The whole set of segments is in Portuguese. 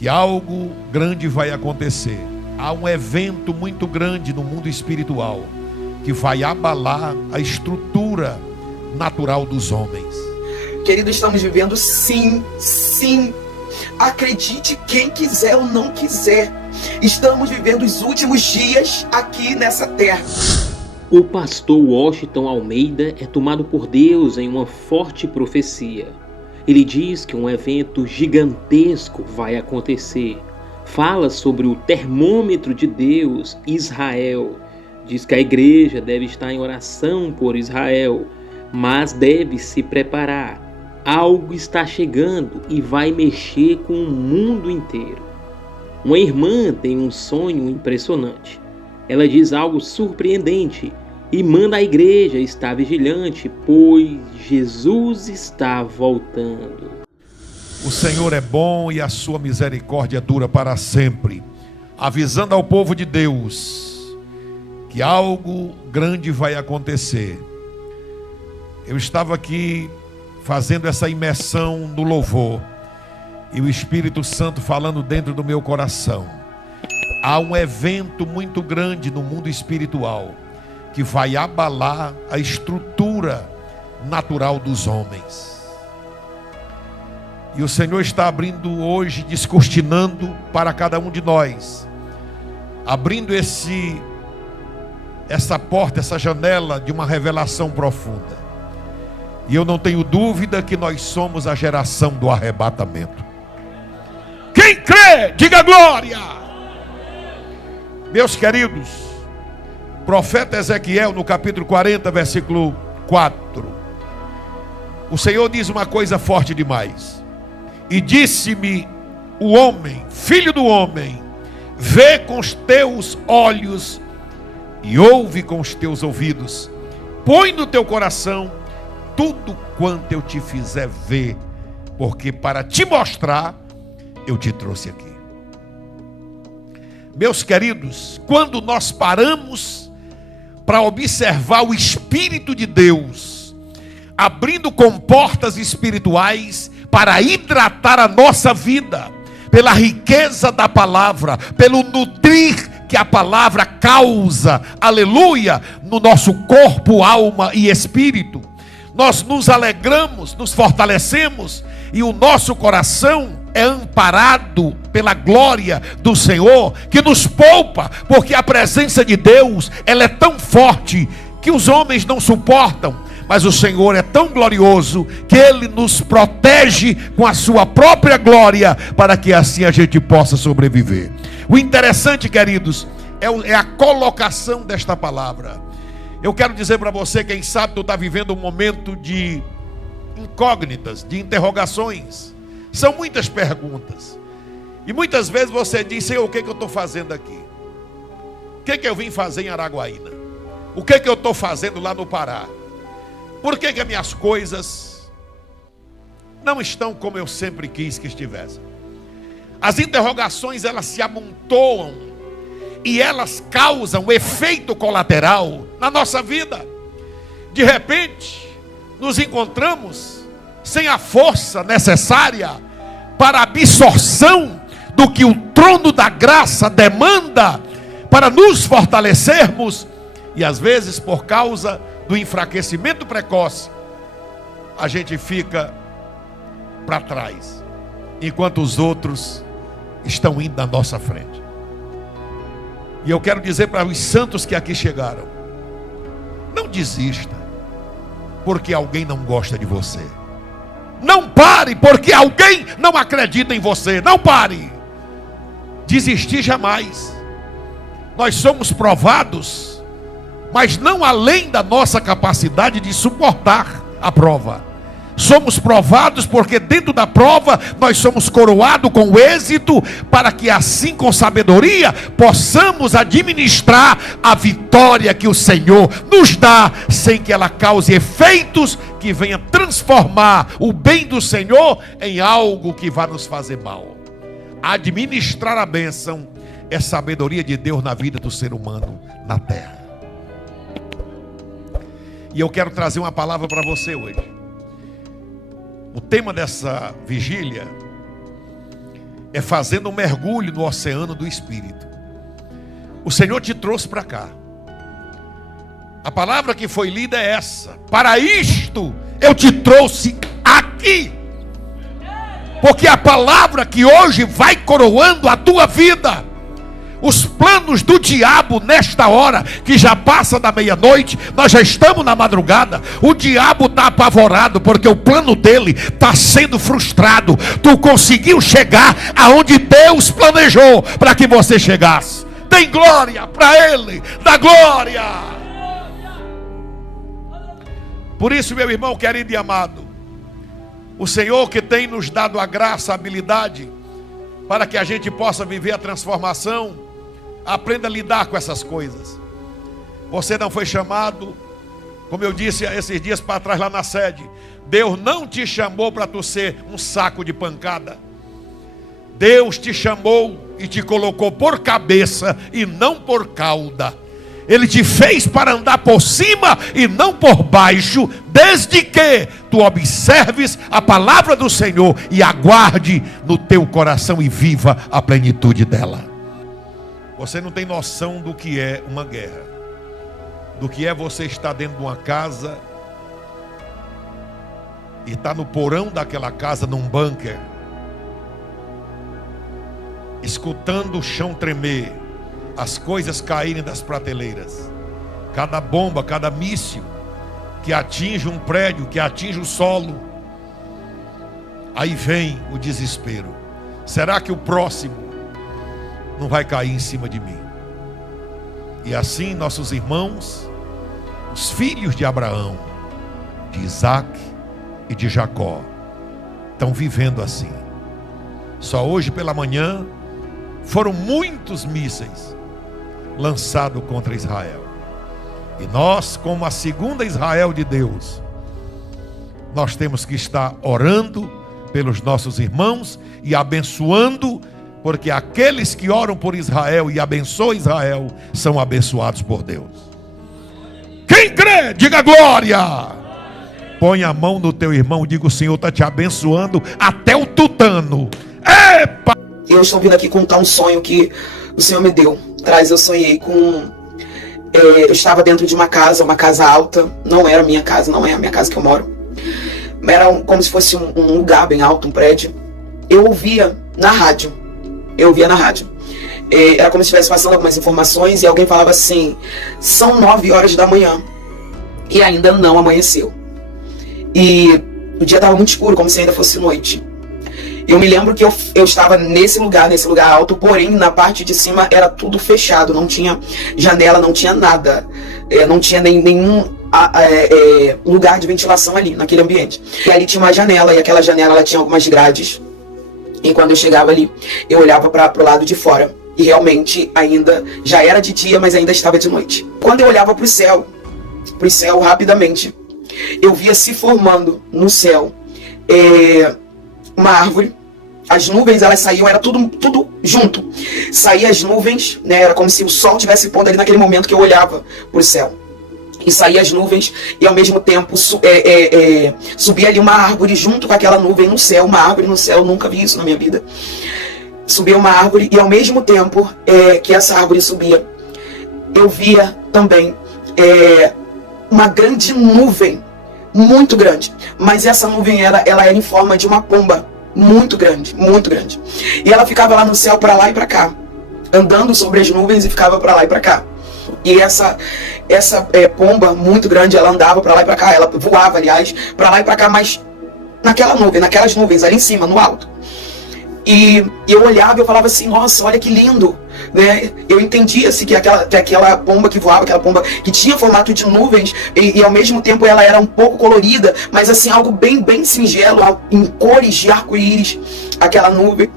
que algo grande vai acontecer. Há um evento muito grande no mundo espiritual que vai abalar a estrutura natural dos homens. Querido, estamos vivendo sim. Acredite quem quiser ou não quiser. Estamos vivendo os últimos dias aqui nessa terra. O pastor Washington Almeida é tomado por Deus em uma forte profecia. Ele diz que um evento gigantesco vai acontecer. Fala sobre o termômetro de Deus, Israel. Diz que a igreja deve estar em oração por Israel, mas deve se preparar. Algo está chegando e vai mexer com o mundo inteiro. Uma irmã tem um sonho impressionante. Ela diz algo surpreendente e manda a igreja estar vigilante, pois Jesus está voltando. O Senhor é bom e a sua misericórdia dura para sempre, avisando ao povo de Deus que algo grande vai acontecer. Eu estava aqui fazendo essa imersão no louvor e o Espírito Santo falando dentro do meu coração. Há um evento muito grande no mundo espiritual que vai abalar a estrutura natural dos homens. E o Senhor está abrindo hoje, descortinando para cada um de nós, abrindo essa porta, essa janela de uma revelação profunda. E eu não tenho dúvida que nós somos a geração do arrebatamento. Quem crê, diga glória! Meus queridos, profeta Ezequiel, no capítulo 40, versículo 4, o Senhor diz uma coisa forte demais. E disse-me o homem, filho do homem, vê com os teus olhos e ouve com os teus ouvidos, põe no teu coração tudo quanto eu te fizer ver, porque para te mostrar eu te trouxe aqui. Meus queridos, quando nós paramos para observar o Espírito de Deus abrindo comportas espirituais para hidratar a nossa vida, pela riqueza da palavra, pelo nutrir que a palavra causa, aleluia, no nosso corpo, alma e espírito, nós nos alegramos, nos fortalecemos e o nosso coração é amparado pela glória do Senhor, que nos poupa, porque a presença de Deus, ela é tão forte que os homens não suportam, mas o Senhor é tão glorioso que Ele nos protege com a sua própria glória, para que assim a gente possa sobreviver. O interessante, queridos, é a colocação desta palavra. Eu quero dizer para você, quem sabe tu está vivendo um momento de incógnitas, de interrogações. São muitas perguntas. E muitas vezes você diz: Senhor, o que eu estou fazendo aqui? O que eu vim fazer em Araguaína? O que eu estou fazendo lá no Pará? Por que as minhas coisas não estão como eu sempre quis que estivessem? As interrogações, elas se amontoam e elas causam efeito colateral na nossa vida. De repente, nos encontramos sem a força necessária para a absorção do que o trono da graça demanda para nos fortalecermos, e às vezes por causa do enfraquecimento precoce, a gente fica para trás, enquanto os outros estão indo na nossa frente. E eu quero dizer para os santos que aqui chegaram: não desista porque alguém não gosta de você. Não pare porque alguém não acredita em você. Não pare. Desistir jamais. Nós somos provados, mas não além da nossa capacidade de suportar a prova. Somos provados porque dentro da prova nós somos coroados com êxito, para que assim com sabedoria possamos administrar a vitória que o Senhor nos dá, sem que ela cause efeitos que venha transformar o bem do Senhor em algo que vá nos fazer mal. Administrar a bênção é sabedoria de Deus na vida do ser humano na terra. E eu quero trazer uma palavra para você hoje. O tema dessa vigília é fazendo um mergulho no oceano do Espírito. O Senhor te trouxe para cá. A palavra que foi lida é essa: para isto eu te trouxe aqui. Porque a palavra que hoje vai coroando a tua vida. Os planos do diabo nesta hora, que já passa da meia-noite, nós já estamos na madrugada. O diabo está apavorado, porque o plano dele está sendo frustrado. Tu conseguiu chegar aonde Deus planejou para que você chegasse. Tem glória para ele, dá glória. Por isso, meu irmão querido e amado, o Senhor que tem nos dado a graça, a habilidade, para que a gente possa viver a transformação, aprenda a lidar com essas coisas. Você não foi chamado, como eu disse esses dias para trás lá na sede, Deus não te chamou para tu ser um saco de pancada. Deus te chamou e te colocou por cabeça e não por cauda. Ele te fez para andar por cima e não por baixo, desde que tu observes a palavra do Senhor e aguarde no teu coração e viva a plenitude dela. Você não tem noção do que é uma guerra, do que é você estar dentro de uma casa e estar no porão daquela casa, num bunker, escutando o chão tremer, as coisas caírem das prateleiras, cada bomba, cada míssil que atinge um prédio, que atinge o solo. Aí vem o desespero. Será que o próximo não vai cair em cima de mim? E assim nossos irmãos, os filhos de Abraão, de Isaac e de Jacó, estão vivendo assim. Só hoje pela manhã foram muitos mísseis lançados contra Israel. E nós, como a segunda Israel de Deus, nós temos que estar orando pelos nossos irmãos e abençoando, porque aqueles que oram por Israel e abençoam Israel são abençoados por Deus. Quem crê, diga glória. Põe a mão no teu irmão e diga: o Senhor está te abençoando até o tutano. Epa! Eu estou vindo aqui contar um sonho que o Senhor me deu. Eu sonhei com... eu estava dentro de uma casa alta. Não era a minha casa, não é a minha casa que eu moro. Era como se fosse um lugar bem alto, um prédio. Eu ouvia na rádio. Era como se estivesse passando algumas informações e alguém falava assim: são 9 horas da manhã e ainda não amanheceu. E o dia estava muito escuro, como se ainda fosse noite. Eu me lembro que eu estava nesse lugar alto, porém na parte de cima era tudo fechado, não tinha janela, não tinha nada, não tinha nenhum lugar de ventilação ali, naquele ambiente. E ali tinha uma janela, e aquela janela ela tinha algumas grades, e quando eu chegava ali, eu olhava para o lado de fora, e realmente ainda, já era de dia, mas ainda estava de noite. Quando eu olhava para o céu rapidamente, eu via se formando no céu uma árvore. As nuvens, elas saíam, era tudo junto. Saía as nuvens, né? Era como se o sol estivesse pondo ali naquele momento que eu olhava para o céu. E saía as nuvens, e ao mesmo tempo subia ali uma árvore junto com aquela nuvem no céu. Uma árvore no céu, nunca vi isso na minha vida. Subia uma árvore, e ao mesmo tempo que essa árvore subia, eu via também uma grande nuvem, muito grande. Mas essa nuvem ela era em forma de uma pomba. Muito grande, muito grande. E ela ficava lá no céu para lá e para cá, andando sobre as nuvens e ficava para lá e para cá. E essa pomba muito grande, ela andava para lá e para cá, ela voava, aliás, para lá e para cá, mas naquelas nuvens ali em cima, no alto. E eu olhava e eu falava assim: nossa, olha que lindo, né? Eu entendia-se que aquela pomba que voava, aquela pomba que tinha formato de nuvens e ao mesmo tempo ela era um pouco colorida, mas assim, algo bem, bem singelo, em cores de arco-íris, aquela nuvem.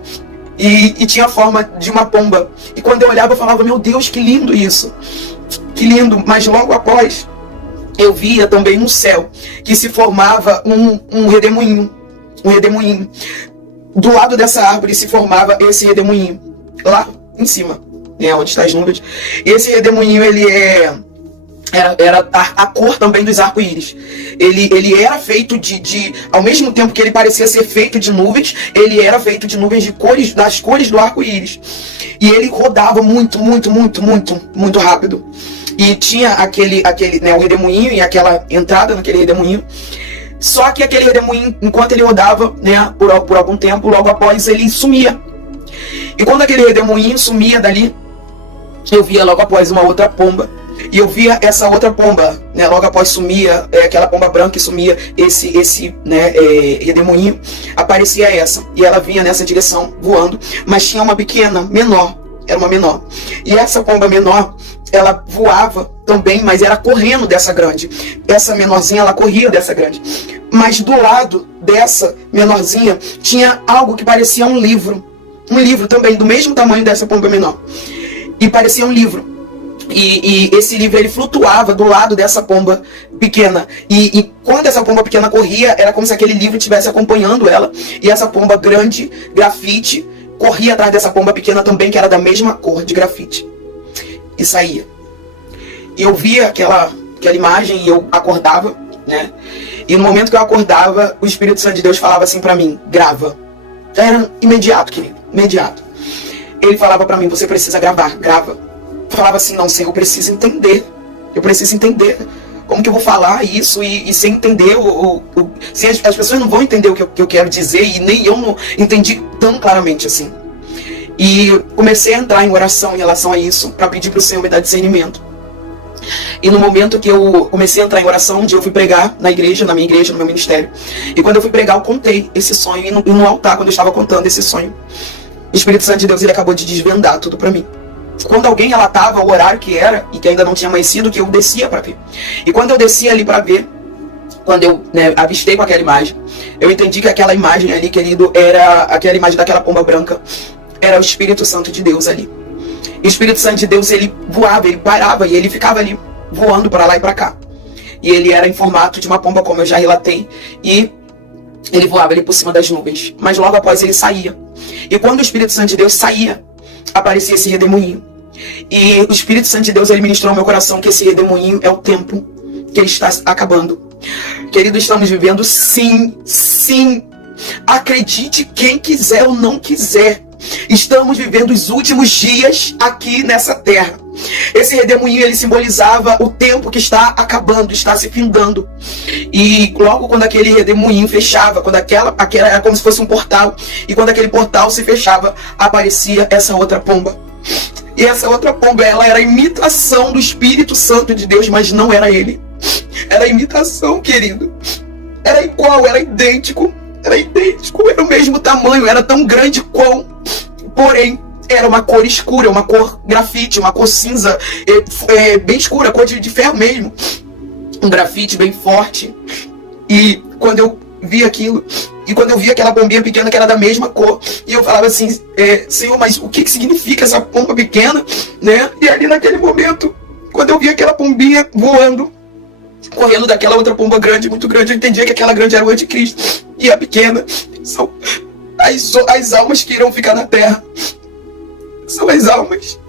E tinha a forma de uma pomba. E quando eu olhava eu falava: meu Deus, que lindo isso, que lindo. Mas logo após eu via também no céu que se formava um redemoinho. Do lado dessa árvore se formava esse redemoinho, lá em cima, onde está as nuvens. Esse redemoinho, ele era a cor também dos arco-íris. Ele era feito ao mesmo tempo que ele parecia ser feito de nuvens, ele era feito de nuvens das cores do arco-íris. E ele rodava muito, muito, muito, muito, muito rápido. E tinha aquele né, o redemoinho e aquela entrada naquele redemoinho. Só que aquele redemoinho, enquanto ele rodava, né, por algum tempo, logo após ele sumia. E quando aquele redemoinho sumia dali, eu via logo após uma outra pomba. E eu via essa outra pomba, né, logo após sumia, aquela pomba branca e sumia esse redemoinho, aparecia essa. E ela vinha nessa direção, voando, mas tinha uma pequena, menor, era uma menor. E essa pomba menor, ela voava também, mas era correndo dessa grande. Essa menorzinha, ela corria dessa grande. Mas do lado dessa menorzinha, tinha algo que parecia um livro. Um livro também, do mesmo tamanho dessa pomba menor. E parecia um livro. E esse livro, ele flutuava do lado dessa pomba pequena. E quando essa pomba pequena corria, era como se aquele livro estivesse acompanhando ela. E essa pomba grande, grafite, corria atrás dessa pomba pequena também, que era da mesma cor de grafite. E saía. E eu via aquela imagem e eu acordava, né? E no momento que eu acordava, o Espírito Santo de Deus falava assim pra mim: grava. Era imediato, querido, imediato. Ele falava pra mim: você precisa gravar, grava. Eu falava assim: não, Senhor, eu preciso entender. Eu preciso entender. Como que eu vou falar isso e sem entender se as pessoas não vão entender o que eu quero dizer, e nem eu não entendi tão claramente assim. E comecei a entrar em oração em relação a isso, para pedir para o Senhor me dar discernimento. E no momento que eu comecei a entrar em oração, um dia eu fui pregar na igreja, na minha igreja, no meu ministério. E quando eu fui pregar, eu contei esse sonho. E no altar, quando eu estava contando esse sonho, o Espírito Santo de Deus, ele acabou de desvendar tudo para mim. Quando alguém relatava o horário que era, e que ainda não tinha amanhecido, que eu descia para ver. E quando eu descia ali para ver, quando eu avistei com aquela imagem, eu entendi que aquela imagem ali, querido, era aquela imagem daquela pomba branca. Era o Espírito Santo de Deus ali. E o Espírito Santo de Deus, ele voava, ele parava e ele ficava ali voando para lá e para cá. E ele era em formato de uma pomba, como eu já relatei. E ele voava ali por cima das nuvens. Mas logo após ele saía. E quando o Espírito Santo de Deus saía, aparecia esse redemoinho. E o Espírito Santo de Deus, ele ministrou ao meu coração que esse redemoinho é o tempo que ele está acabando. Querido, estamos vivendo sim. Acredite quem quiser ou não quiser. Estamos vivendo os últimos dias aqui nessa terra. Esse redemoinho, ele simbolizava o tempo que está acabando, está se findando. E logo quando aquele redemoinho fechava, quando aquela era como se fosse um portal, e quando aquele portal se fechava, aparecia essa outra pomba. E essa outra pomba, ela era a imitação do Espírito Santo de Deus, mas não era ele. Era a imitação, querido. Era igual, era idêntico. Era o mesmo tamanho, era tão grande quão. Porém, era uma cor escura, uma cor grafite, uma cor cinza, bem escura, cor de ferro mesmo. Um grafite bem forte. E quando eu vi aquilo, e quando eu vi aquela pombinha pequena que era da mesma cor, e eu falava assim: Senhor, mas o que significa essa pomba pequena, né? E ali naquele momento, quando eu vi aquela pombinha voando, correndo daquela outra pomba grande, muito grande, eu entendia que aquela grande era o anticristo, e a pequena são as almas que irão ficar na terra. São as almas.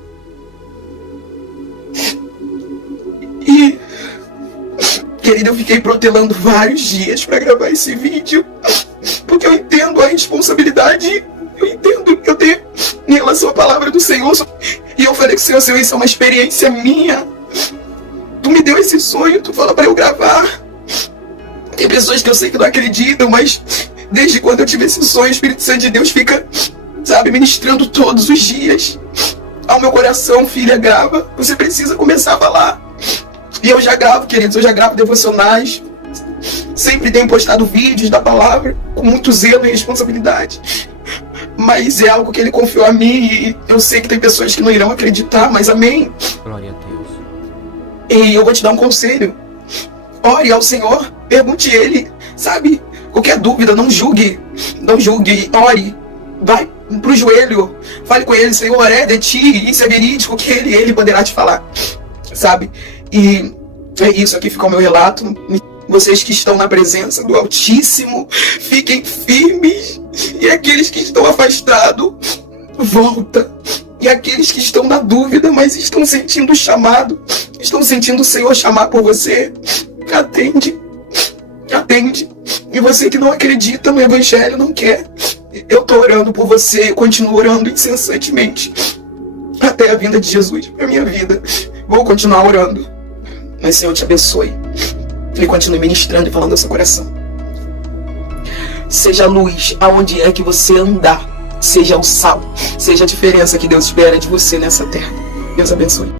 E, querido, eu fiquei protelando vários dias para gravar esse vídeo, porque eu entendo a responsabilidade, eu tenho em relação à palavra do Senhor. E eu falei com o Senhor, isso é uma experiência minha. Tu me deu esse sonho, tu fala para eu gravar. Tem pessoas que eu sei que não acreditam, mas desde quando eu tive esse sonho, o Espírito Santo de Deus fica, ministrando todos os dias ao meu coração. Filha, grava, você precisa começar a falar. E eu já gravo, queridos, eu já gravo devocionais, sempre tenho postado vídeos da palavra com muito zelo e responsabilidade, mas é algo que ele confiou a mim, e eu sei que tem pessoas que não irão acreditar, mas amém. Glória a Deus. E eu vou te dar um conselho: ore ao Senhor, pergunte a Ele, qualquer dúvida, não julgue, ore, vai pro joelho, fale com Ele: Senhor, é de ti, isso é verídico, que Ele poderá te falar, E é isso, aqui fica o meu relato. Vocês que estão na presença do Altíssimo, fiquem firmes, e aqueles que estão afastados, volta E aqueles que estão na dúvida, mas estão sentindo o chamado, estão sentindo o Senhor chamar por você, atende. Atende. E você que não acredita no Evangelho, não quer, eu estou orando por você, continuo orando incessantemente até a vinda de Jesus para minha vida. Vou continuar orando, mas Senhor te abençoe e continue ministrando e falando ao seu coração. Seja a luz aonde é que você andar, seja o sal, seja a diferença que Deus espera de você nessa terra. Deus abençoe.